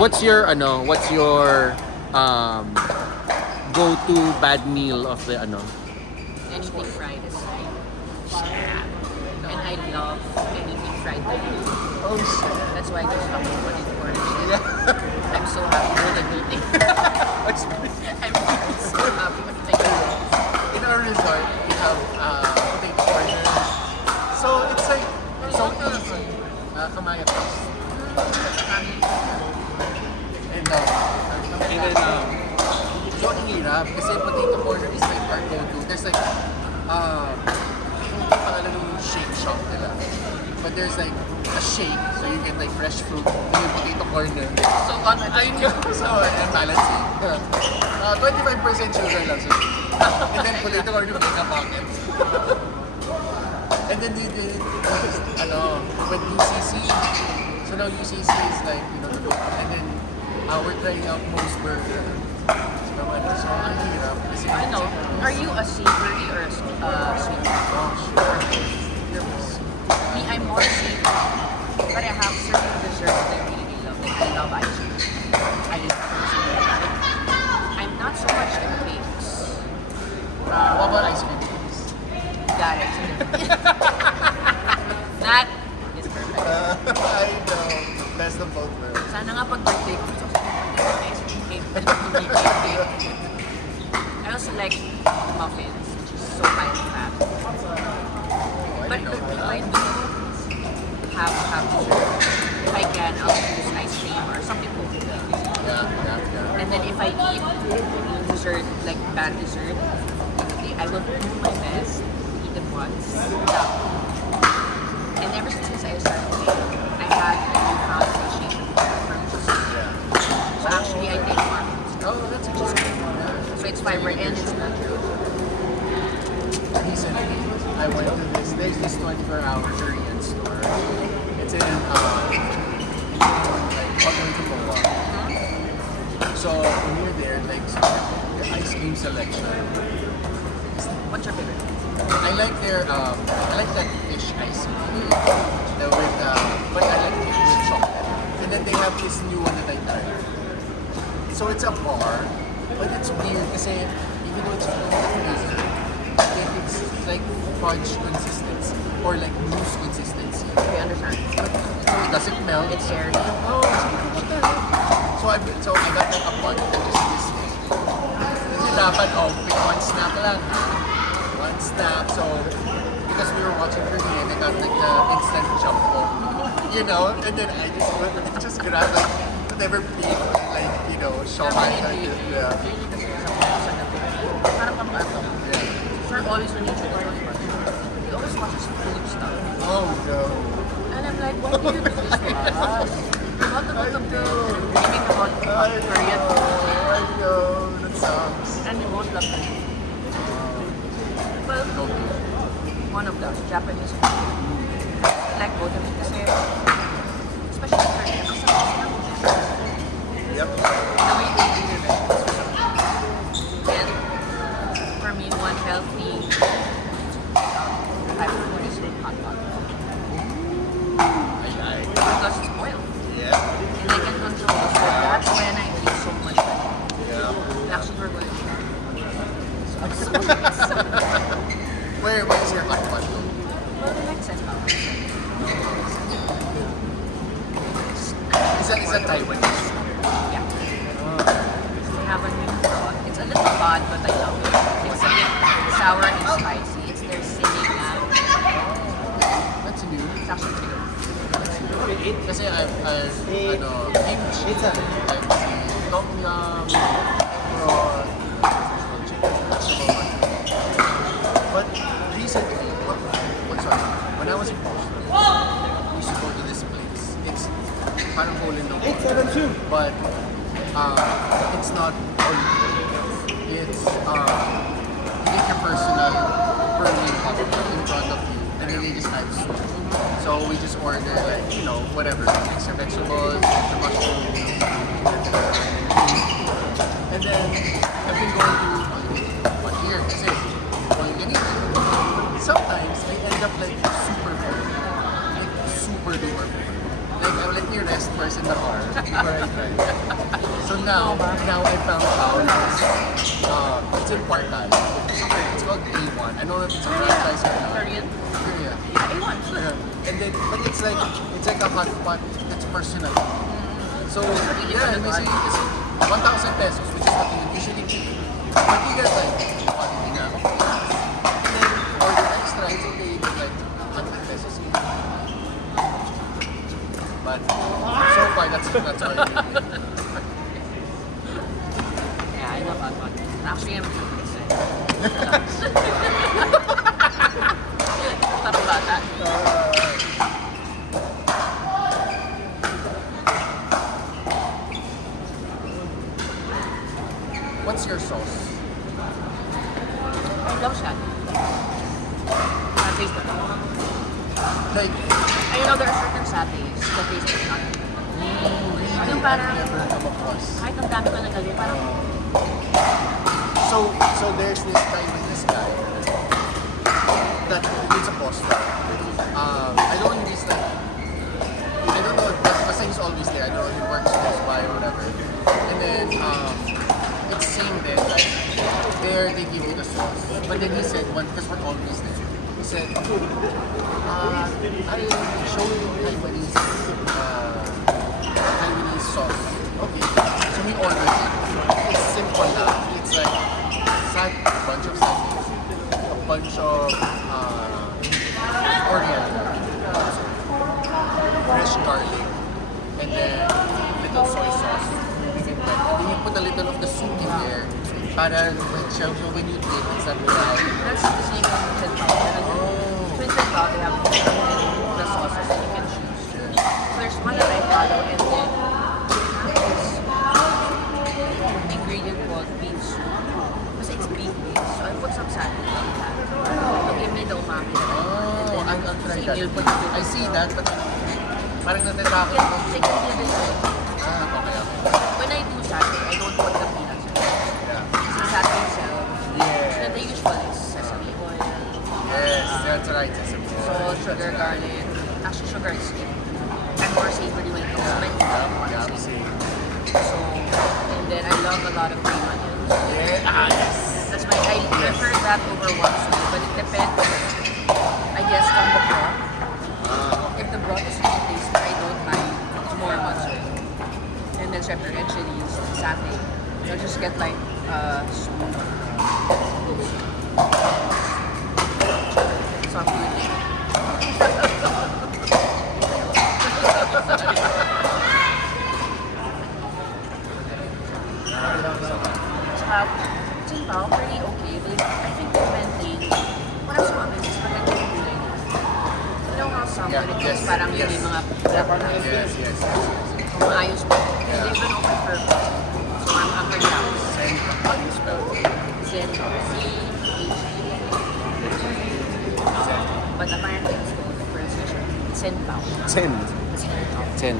What's your go-to bad meal of the Anything fried is fine. And I love anything fried by you. Oh shit. That's why there's nothing but in Portugal. Yeah. I'm so happy with the meeting. I'm so happy with the meeting. In our resort, we have big corner. So it's like so easy. Kamaya toast. And then so ang hirap kasi potato corner is like our go-to. There's like yung pangalan ng shake shop nila. But there's like a shake, so you get like fresh fruit, then yung potato corner. So contradictory. So balancing. 25% sugar lang. So, and then potato corner with a pocket. And then with UCC. So now UCC is like, and then we're trying out most burger. So ang hirap. Kasi I know. Are you a savory or a sweet? Me, I'm more savory. But I have certain desserts that I really love. Like I love ice cream. I love I'm not so much in cakes. what about ice cream? Got it. That is perfect. I know. Best of both worlds. Sana nga pag birthday ko, so ice cream cake. I also like muffins, which is so high in fat. But if I do have dessert, if I can, I'll choose ice cream or something cold. Yeah. And then if I eat dessert, like bad dessert, I will do my best to eat it once. And ever since I started, I had a newfound appreciation for fruits. So actually, I take more fruits. Oh, that's interesting. So it's fiber and it's natural. Recently, I went to there's this 24-hour Korean store. It's in Pagoda Moa. So when you're there, like the ice cream selection. What's your favorite? I like that fish ice cream. But I like it with chocolate. And then they have this new one that I tried. So it's a bar, but it's weird kasi even though it's full of freezer, it's like fudge consistency or like mousse consistency. Okay, understand. So it doesn't melt. It's airy. Oh, what the heck? So I got like a bunch of this thing. Kasi dapat, pick one snap lang. One snap. So, because we were watching Korean, I got like the instant jumbo. And then I just grabbed like whatever beef, like, shawmai. Yeah. Parang pang-ato. Sir always when you check on he always watches food stuff. Oh, no. And I'm like, why do you do this to us? What about the food? Dreaming about Korean food. I know. That sucks. And we won't love that. Well, one of those, Japanese food. I like both of it kasi, especially Korean, ang sarap sila mo. Yep. The way they do their vegetables. And for me, one healthy type of food is with hot dog. Because it's oil. Yeah. And I can control. So that's when I eat so much better. Yeah. Actually, we're going to Where is your hot pot? well, we like Senbao. Is that Taiwanese? Yeah. We have a new broth. It's a little odd, but I love it. It's a bit sour and spicy. It's their singing now. That's new. It's actually pretty good. Kasi I've kimchi, I've seen tom yum, prawn, but recently, when I was in Boston, we used to go to this place. It's parang hole in the wall. 872. But it's not all it's you get your personal Pearly popcorn in front of you and then they just add soup. So we just order like, whatever, extra vegetables, extra mushrooms, and then I've been going to 1 year kasi all you can eat. Sometimes I end up like super full. Like super duper full. Like I'm like me rest first in the car before I drive. So now I found out it's in Parkal. It's called A1. I don't know if it's a franchise or not. Korean? Korea. A1, sure. Yeah. And then, but it's like a hot pot that's personal. So yeah, and kasi 1,000 pesos, which is what you usually get. But you get like quality na. And then order extra, it's okay, but like 100 pesos each. But so far, that's all I did. Yeah, I love hot pot. Actually, I'm curious. Talk about that. What's your sauce? I love that. Taste it. Like, I know there are certain satays that taste like none. really, Yung parang- I've never come across. Kahit ang dami ko nagali, parang So there's this guy with this guy that it's a poster. I don't know if he's like, I don't know, basta he's always there. I don't know if he works close by or whatever. And then it's same then, like there they give you the sauce. But then he said, because we're always there. He said, I show you Taiwanese sauce. Okay, so we ordered it. It's simple lang. It's like a bunch of satays, a bunch of coriander, fresh garlic, and then little soy sauce. Then you put a little of the soup in there. Para when you dip, it's not dry. that's the same with Twin Pao. Oh. Twin Pao, they have the sauces that you can choose. So there's one that I follow, and then this ingredient called beef soup. Kasi it's beef based, so I put some satay on that to give me the umami. Oh, I'll try that. You'll put it I see that, but parang natatakot You ko. can give it a- Okay. When I do satay, I don't put the peanuts in it. Yeah. Kasi satay itself, Yeah. then the usual is sesame oil, Yes, that's right. Sesame oil. salt, sugar, garlic. Actually, sugar is good. I'm more savory when it comes to my food. I'm more Yeah, savory. same. So, and then I love a lot of green onions. Yeah. Yes. That's why I prefer that over wasabi, but it depends, I guess, on the broth. If the broth is really tasty, I don't mind more wasabi. And then syempre, red chilies, satay. You'll just get like spoon. So I'm good there. Tsaka, Twin Pao, pretty okay. I think they maintain, parang sa mga is maganda yung gulay nila. You know how some Yeah, when it yes, comes parang yes. yung mga Japanese Yes, yes, yes. maayos pa. They've been open for a while. So I'm pretty happy. Send, how do you spell it? Zen, Send. but apparently it's called the pronunciation Zen Pao. Ten. Zen Pao. Ten.